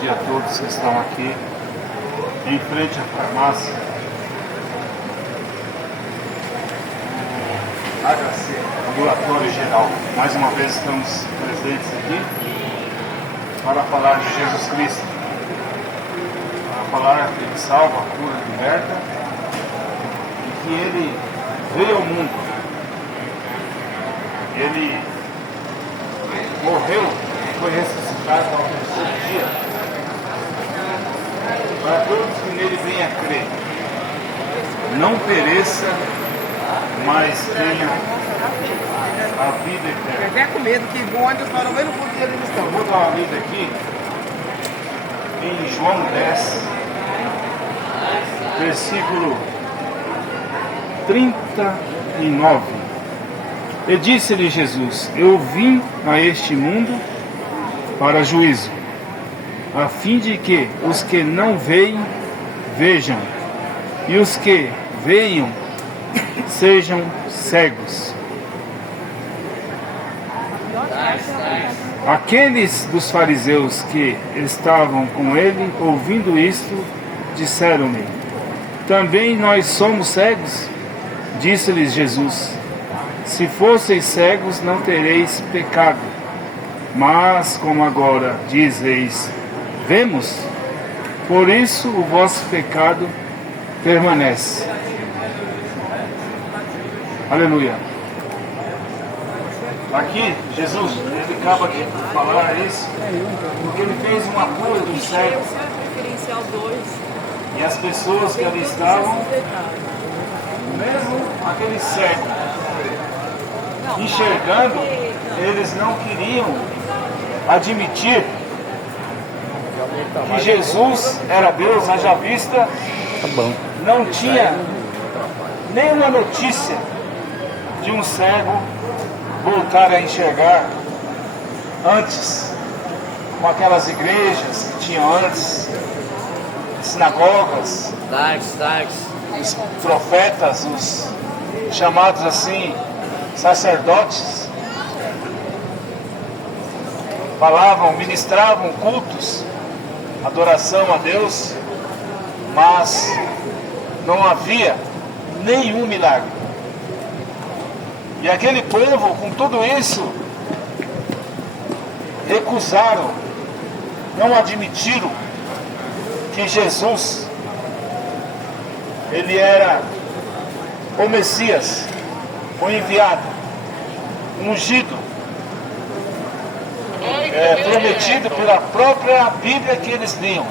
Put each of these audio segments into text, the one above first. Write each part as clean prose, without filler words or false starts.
dia a todos que estão aqui em frente à farmácia HC, Ambulatório Geral. Mais uma vez estamos presentes aqui para falar de Jesus Cristo, para falar que Ele salva, cura, liberta e que Ele veio ao mundo. Ele morreu e foi ressuscitado ao terceiro dia para todos que nele venham a crer. Não pereça, mas tenha a vida eterna. Até com medo que onde os farão no fundo deles estão. Eu vou dar uma lida aqui em João 10, versículo 39. E disse-lhe Jesus: Eu vim a este mundo para juízo, a fim de que os que não veem, vejam, e os que veiam, sejam cegos. Aqueles dos fariseus que estavam com ele, ouvindo isto, disseram-lhe: Também nós somos cegos? Disse-lhes Jesus: Se fosseis cegos, não tereis pecado. Mas, como agora dizeis, vemos, por isso o vosso pecado permanece. Aleluia. Aqui, Jesus, ele acaba de falar isso, porque ele fez uma cura de um cego. E as pessoas que ali estavam, mesmo aquele cego, enxergando, eles não queriam admitir que Jesus era Deus, haja vista, não tinha nenhuma notícia de um cego voltar a enxergar antes, com aquelas igrejas que tinham antes, sinagogas, os profetas, os chamados assim, sacerdotes, falavam, ministravam cultos, adoração a Deus, mas não havia nenhum milagre. E aquele povo, com tudo isso, recusaram, não admitiram que Jesus, ele era o Messias, o enviado, ungido, prometido pela própria Bíblia que eles liam.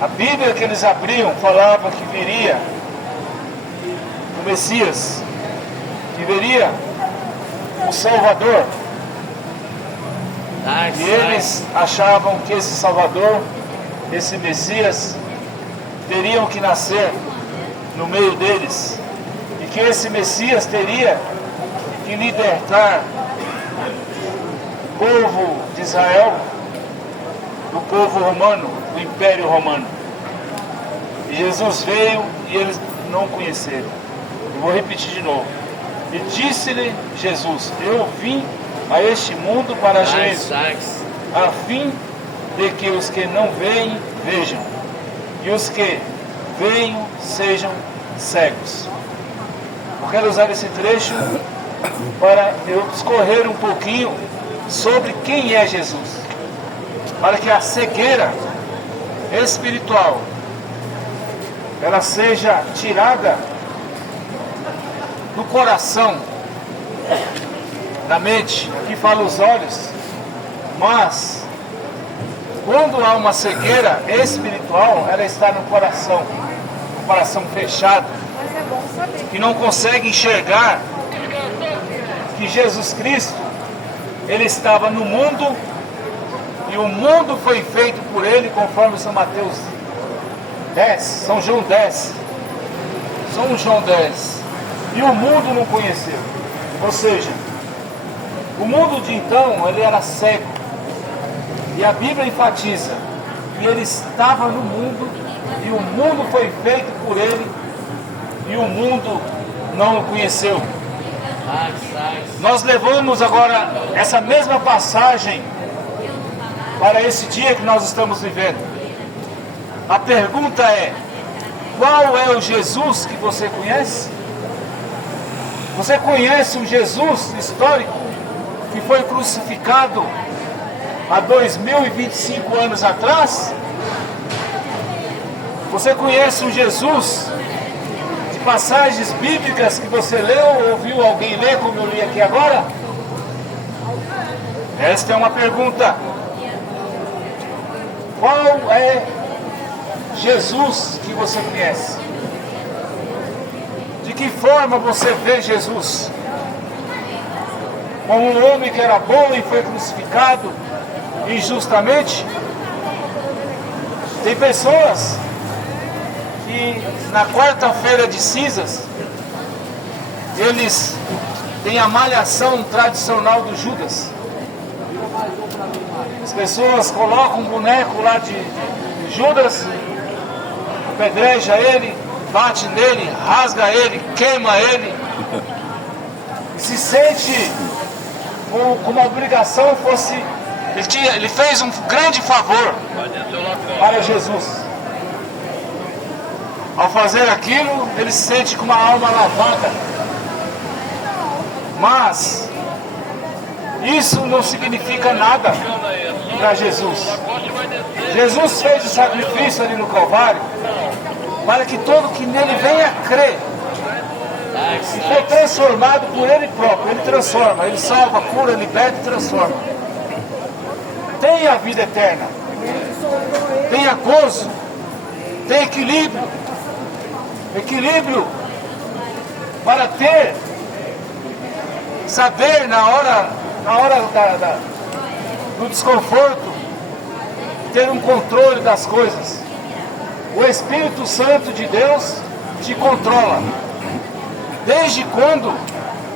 A Bíblia que eles abriam falava que viria o Messias, que viria o Salvador. E eles achavam que esse Salvador, esse Messias, teriam que nascer no meio deles, e que esse Messias teria que libertar o povo de Israel do povo romano, do Império Romano. E Jesus veio e eles não conheceram. Eu vou repetir de novo. E disse-lhe Jesus: Eu vim a este mundo para juízo, a fim de que os que não veem, vejam, e os que veem, sejam cegos. Eu quero usar esse trecho para eu discorrer um pouquinho sobre quem é Jesus, para que a cegueira espiritual ela seja tirada do coração, da mente, aqui fala os olhos, mas quando há uma cegueira espiritual, ela está no coração, o coração fechado, que não consegue enxergar que Jesus Cristo, ele estava no mundo e o mundo foi feito por ele, conforme São Mateus 10, São João 10, São João 10, e o mundo não conheceu. Ou seja, o mundo de então, ele era cego, e a Bíblia enfatiza que ele estava no mundo e o mundo foi feito por ele e o mundo não o conheceu. Nós levamos agora essa mesma passagem para esse dia que nós estamos vivendo. A pergunta é: qual é o Jesus que você conhece? Você conhece um Jesus histórico que foi crucificado há 2025 anos atrás? Você conhece um Jesus de passagens bíblicas que você leu ou ouviu alguém ler, como eu li aqui agora? Esta é uma pergunta. Qual é Jesus que você conhece? De que forma você vê Jesus? Como um homem que era bom e foi crucificado injustamente? Tem pessoas que na quarta-feira de cinzas eles têm a malhação tradicional do Judas. As pessoas colocam um boneco lá de Judas, apedreja ele, bate nele, rasga ele, queima ele, e se sente como uma obrigação fosse. Ele fez um grande favor para Jesus. Ao fazer aquilo, ele se sente com uma alma lavada. Mas isso não significa nada para Jesus. Jesus fez o sacrifício ali no Calvário para que todo que nele venha crer e for transformado por ele próprio. Ele transforma, ele salva, cura, liberta e transforma. Tenha a vida eterna, tenha gozo, tenha equilíbrio para ter, saber na hora do desconforto, ter um controle das coisas. O Espírito Santo de Deus te controla. Desde quando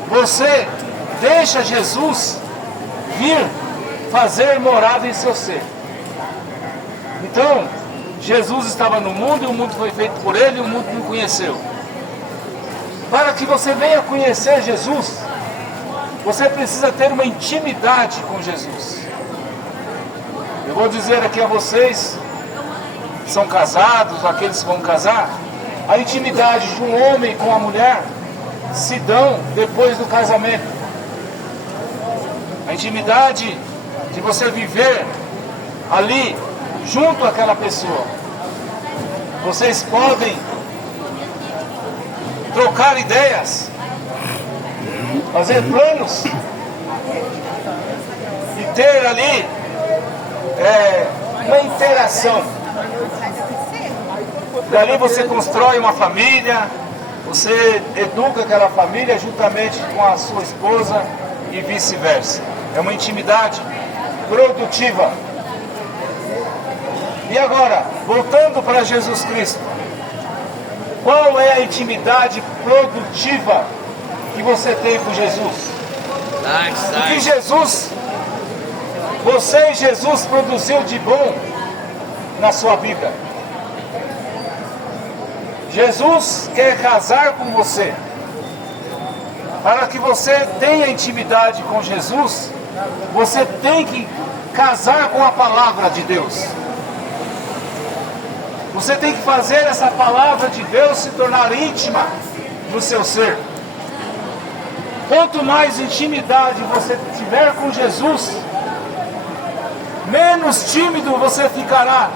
você deixa Jesus vir fazer morada em seu ser. Então, Jesus estava no mundo e o mundo foi feito por ele e o mundo não conheceu. Para que você venha conhecer Jesus, você precisa ter uma intimidade com Jesus. Eu vou dizer aqui a vocês que são casados, aqueles que vão casar, a intimidade de um homem com a mulher se dão depois do casamento. A intimidade de você viver ali junto àquela pessoa. Vocês podem trocar ideias, fazer planos e ter ali uma interação. Dali você constrói uma família, você educa aquela família juntamente com a sua esposa e vice-versa. É uma intimidade produtiva. E agora, voltando para Jesus Cristo, qual é a intimidade produtiva que você tem com Jesus? O que Jesus, você e Jesus produziu de bom na sua vida? Jesus quer casar com você. Para que você tenha intimidade com Jesus, você tem que casar com a palavra de Deus. Você tem que fazer essa palavra de Deus se tornar íntima no seu ser. Quanto mais intimidade você tiver com Jesus, menos tímido você ficará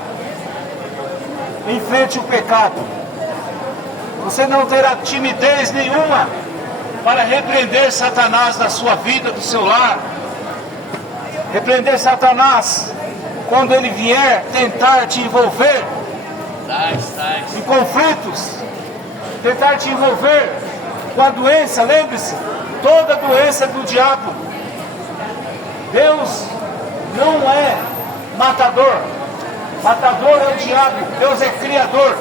em frente ao pecado. Você não terá timidez nenhuma para repreender Satanás da sua vida, do seu lar. Repreender Satanás quando ele vier tentar te envolver em conflitos, tentar te envolver com a doença. Lembre-se, toda doença é do diabo. Deus não é matador. Matador é o diabo. Deus é criador.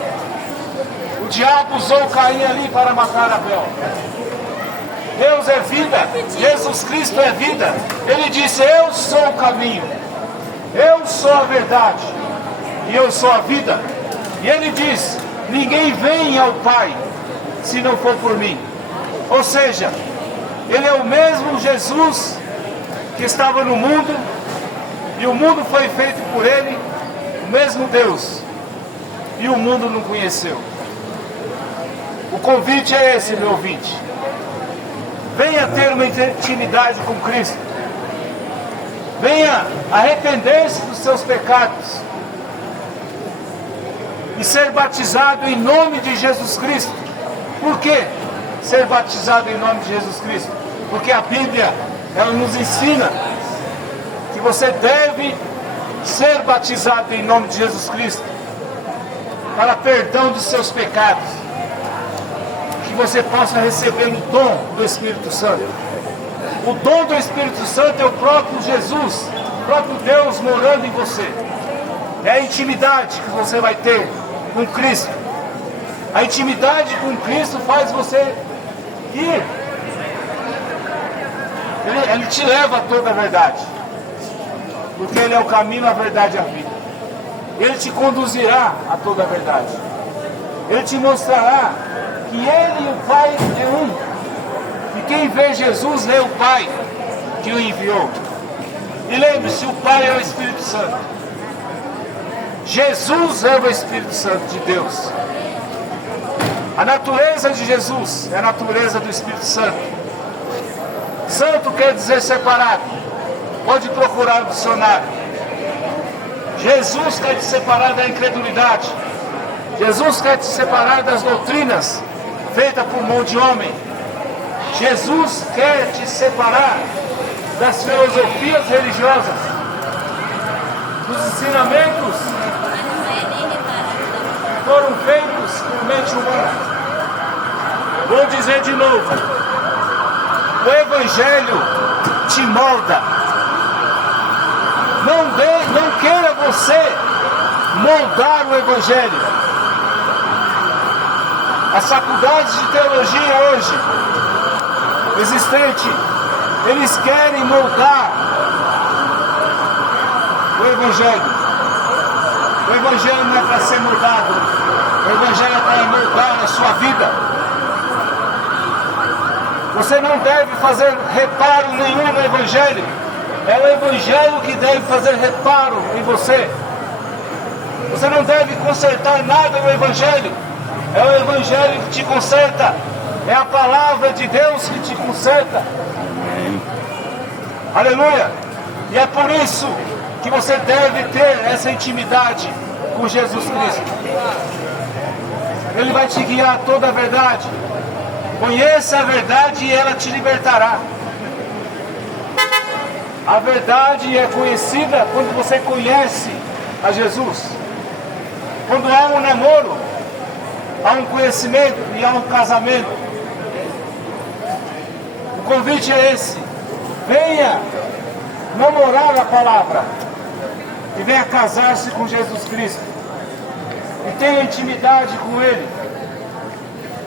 O diabo usou Caim ali para matar Abel. Deus é vida. Jesus Cristo é vida. Ele disse: eu sou o caminho, eu sou a verdade e eu sou a vida. E ele diz: ninguém vem ao Pai se não for por mim. Ou seja, ele é o mesmo Jesus que estava no mundo, E o mundo foi feito por ele, o mesmo Deus. E o mundo não conheceu. O convite é esse, meu ouvinte. Venha ter uma intimidade com Cristo. Venha arrepender-se dos seus pecados e ser batizado em nome de Jesus Cristo. Por quê? Ser batizado em nome de Jesus Cristo? Porque a Bíblia, ela nos ensina que você deve ser batizado em nome de Jesus Cristo para perdão dos seus pecados, que você possa receber o dom do Espírito Santo. O dom do Espírito Santo é o próprio Jesus, o próprio Deus morando em você. É a intimidade que você vai ter com Cristo. A intimidade com Cristo faz você ir. Ele te leva a toda a verdade. Porque Ele é o caminho, a verdade e a vida. Ele te conduzirá a toda a verdade. Ele te mostrará que Ele e o Pai é um. E quem vê Jesus vê o Pai que o enviou. E lembre-se, o Pai é o Espírito Santo. Jesus é o Espírito Santo de Deus. A natureza de Jesus é a natureza do Espírito Santo. Santo quer dizer separado. Pode procurar no dicionário. Jesus quer te separar da incredulidade. Jesus quer te separar das doutrinas feitas por mão de homem. Jesus quer te separar das filosofias religiosas, dos ensinamentos que foram feitos por mente humana. Vou dizer de novo: o Evangelho te molda. Não queira você moldar o Evangelho. As faculdades de teologia hoje existente, eles querem moldar o Evangelho. O Evangelho não é para ser moldado. O Evangelho é para moldar a sua vida. Você não deve fazer reparo nenhum no Evangelho. É o Evangelho que deve fazer reparo em você. Você não deve consertar nada no Evangelho. É o Evangelho que te conserta. É a palavra de Deus que te conserta. Aleluia! E é por isso que você deve ter essa intimidade com Jesus Cristo. Ele vai te guiar a toda a verdade. Conheça a verdade e ela te libertará. A verdade é conhecida quando você conhece a Jesus. Quando há um namoro, há um conhecimento e há um casamento. O convite é esse: venha namorar a palavra e venha casar-se com Jesus Cristo e tenha intimidade com Ele,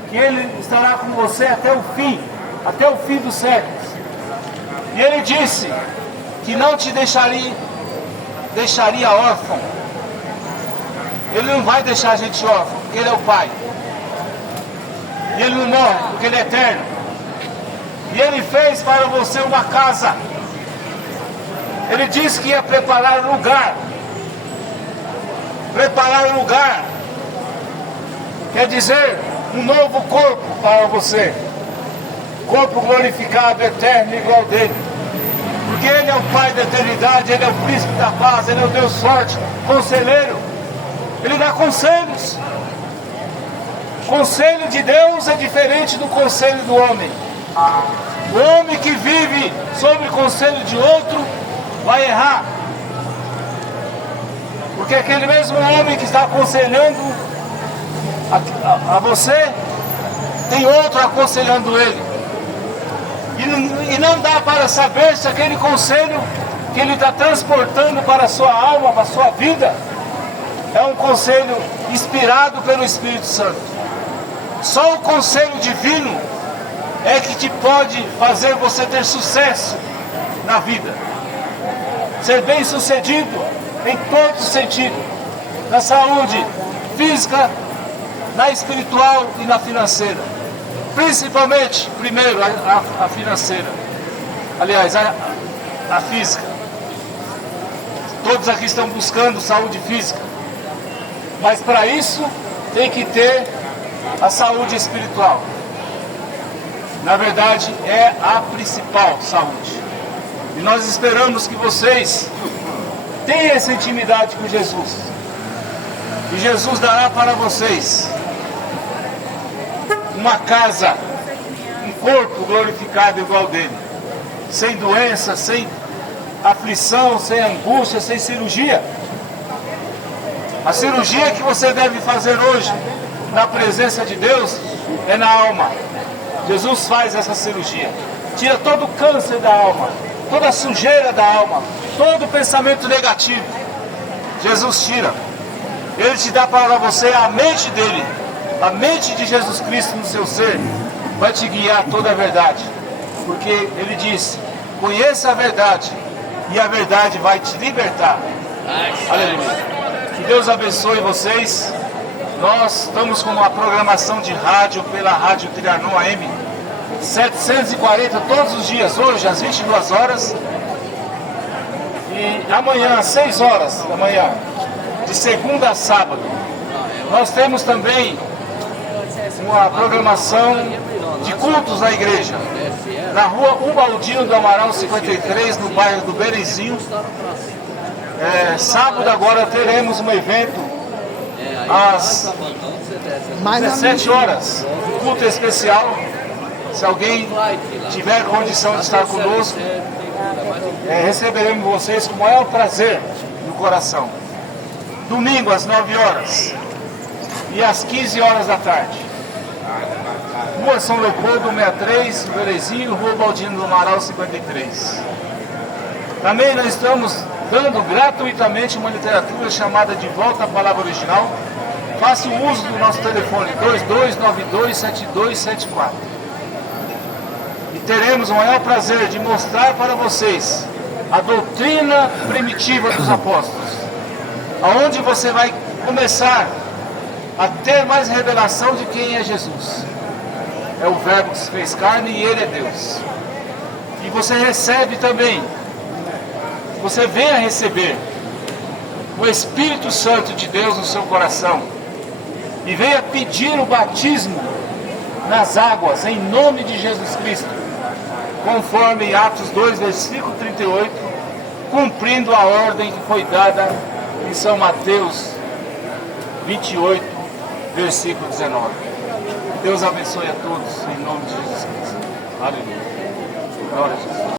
que Ele estará com você até o fim dos séculos. E Ele disse que não te deixaria órfão. Ele não vai deixar a gente órfão, porque Ele é o Pai. E Ele não morre, porque Ele é eterno. E Ele fez para você uma casa. Ele disse que ia preparar lugar. Preparar lugar quer dizer um novo corpo para você. Corpo glorificado, eterno, igual dele. Porque Ele é o Pai da eternidade, Ele é o Príncipe da paz, Ele é o Deus forte, conselheiro. Ele dá conselhos. O conselho de Deus é diferente do conselho do homem. O homem que vive sob o conselho de outro vai errar. Porque aquele mesmo homem que está aconselhando a você, tem outro aconselhando ele. E não dá para saber se aquele conselho que ele está transportando para a sua alma, para a sua vida, é um conselho inspirado pelo Espírito Santo. Só o conselho divino é que te pode fazer você ter sucesso na vida. Ser bem sucedido em todo sentido. Na saúde física, na espiritual e na financeira. Principalmente, primeiro, a financeira. Aliás, a física. Todos aqui estão buscando saúde física. Mas para isso tem que ter a saúde espiritual. Na verdade, é a principal saúde. E nós esperamos que vocês tenham essa intimidade com Jesus. E Jesus dará para vocês uma casa, um corpo glorificado igual dele. Sem doença, sem aflição, sem angústia, sem cirurgia. A cirurgia que você deve fazer hoje, na presença de Deus, é na alma. Jesus faz essa cirurgia. Tira todo o câncer da alma, toda a sujeira da alma, todo o pensamento negativo. Jesus tira. Ele te dá para você a mente dele, a mente de Jesus Cristo no seu ser, vai te guiar a toda a verdade. Porque ele diz, conheça a verdade, e a verdade vai te libertar. Aleluia. Que Deus abençoe vocês. Nós estamos com uma programação de rádio pela Rádio Trianon AM 740 todos os dias, hoje às 22 horas e amanhã às 6 horas da manhã, de segunda a sábado. Nós temos também uma programação de cultos na igreja, na rua Ubaldino do Amaral 53, no bairro do Berezinho. Sábado agora teremos um evento às 17 horas, um culto especial. Se alguém tiver condição de estar conosco, receberemos vocês com o maior prazer no coração. Domingo às 9 horas e às 15 horas da tarde. Rua São Leopoldo 63, Berezinho, Rua Baldino do Amaral 53. Também nós estamos dando gratuitamente uma literatura chamada De Volta à Palavra Original. Faça o uso do nosso telefone 2292-7274. E teremos o maior prazer de mostrar para vocês a doutrina primitiva dos apóstolos, aonde você vai começar a ter mais revelação de quem é Jesus. É o Verbo que se fez carne e Ele é Deus. E você recebe também, você vem a receber o Espírito Santo de Deus no seu coração e venha pedir o batismo nas águas em nome de Jesus Cristo, conforme Atos 2, versículo 38, cumprindo a ordem que foi dada em São Mateus 28, versículo 19. Deus abençoe a todos em nome de Jesus Cristo. Aleluia. Glória a Jesus.